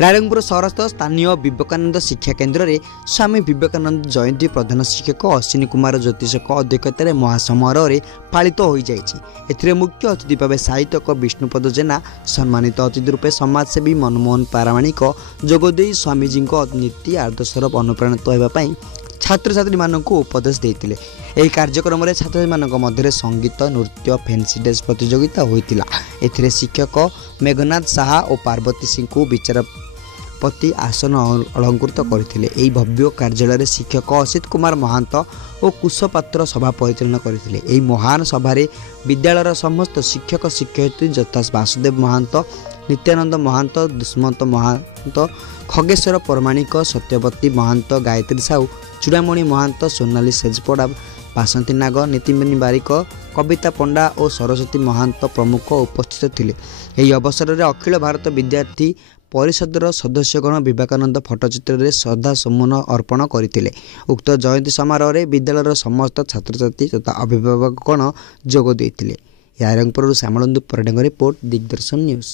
रायरंगपुर सहरस्थ स्थानीय विवेकानंद शिक्षा केन्द्र में स्वामी विवेकानंद जयंती प्रधान शिक्षक अश्विनी कुमार ज्योतिषक अध्यक्षतार महासमारोह पालित हो जाए। मुख्य अतिथि भाव साहित्यक विष्णुपद जेना, सम्मानित अतिथि रूपे समाजसेवी मनमोहन पारामाणिक जोगदे स्वामीजी नीति आदर्शर अनुप्राणित होगापी छात्र छात्री मानक उपदेश देते। यह कार्यक्रम में छात्र मध्य संगीत, नृत्य, फैंसी ड्रेस प्रतियोगिता होता। एथिरे शिक्षक मेघनाथ साहा और पार्वती सिंह को विचारपति आसन अलंकृत करते। यह भव्य कार्यालय शिक्षक असित कुमार महंत और कुशपात्र सभा परिचालन करते। यह महान सभार विद्यालयर समस्त शिक्षक शिक्षयित्री यथा वासुदेव महंत, नित्यानंद महंत, दुष्मंत महंत, खगेश्वर परमाणिक, सत्यवती महंत, गायत्री साहू, चूड़ामणि महंत, सोनाली सेजपड़ा, बासंती नाग, नीतिमणि बारिक, कविता पंडा और सरस्वती महंत प्रमुख उपस्थित थे। यह अवसर में अखिल भारत विद्यार्थी परिषदर सदस्यगण विवेकानंद फटचित्र में श्रद्धा सुमन अर्पण करते। उक्त जयंती समारोह में विद्यालयर समस्त छात्र छात्री तथा अभिभावकगण जोग देते। रायरंगपुर श्यामलंदु परिडांग रिपोर्ट, दिग्दर्शन न्यूज।